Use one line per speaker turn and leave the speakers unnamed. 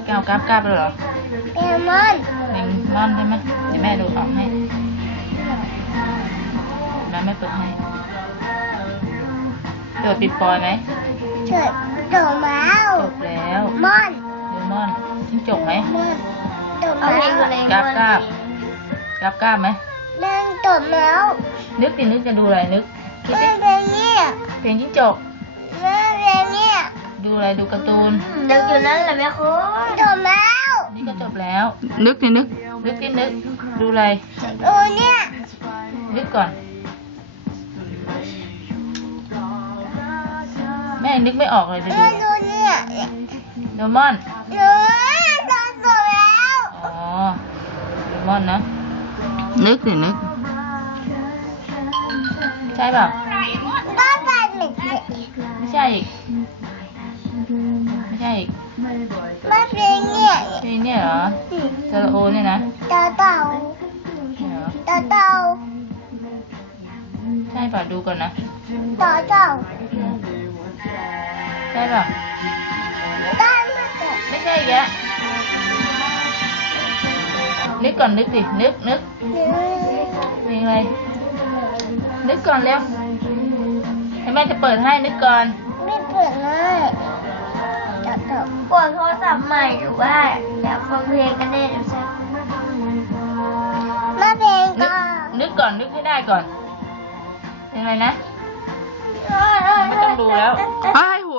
ก้าวกราบเลยเหรอ
เดมอน
เพลงมอนใช่ไหมเดี๋ยวแม่ดูออกให้แม่เปิดให้โจทย์ติดปอยไหม
เฉิดโดมา
จบแล้ว
มอน
เดมอนจิ้งจกไหม
มอนโด
เอา
มา
เพลงอะไร
กราบไหม
เล่นโดมาแล้ว
นึกจะดูอะไรนึกคิด
เล่
ดิ
นเรื่องนี้
เพลงจิ้งจก
เล่นเรื่องนี้
ดูอะไรดูการ์ตูน
นึกอยู่นั่นแหละแม่คุณ
โดมาแล้ว
นี่ก็จบแล้ว นึกดูอะไร
ดูเนี่ย
นึกก่อน แม่นึกไม่ออกเลยจะดู
ดูเนี่ย
โดมอน
ดูโดนตัวแล้ว
อ๋อโดมอนนะนึกใช่เปล่า
ก็ไปหนึ่ง
ไม่ใช่อีก
มาเป็นเนี่ย
เพลงเนี่ยเหรอซาโอเนี่ยนะ
เต่าเต่า
เนี่ยเหรอ
เต่าเต่า
ใช่เปล่าดูก่อนนะ
เต่าเต่า
อืมใช่เปล่า
ได้มาเกิด
ไม่ใช่อีกแล้วนึกก่อนนึกดินึก
หนึ่ง
เพลงอะไรนึกก่อนเร็วให้แม่จะเปิดให้นึกก่อน
ไม่เปิดเลยเต่าเต่าก
ดโทรศัพท์ใหม่หรือว่าอยากฟังเพลงกันแน่เดี๋ยวใช่
มาเป็น
นึ
ก็
กก่อนนึกให้ได้ก่อนเพลงอะไรนะไม่ต้องดูแล้ว
ไอ้หั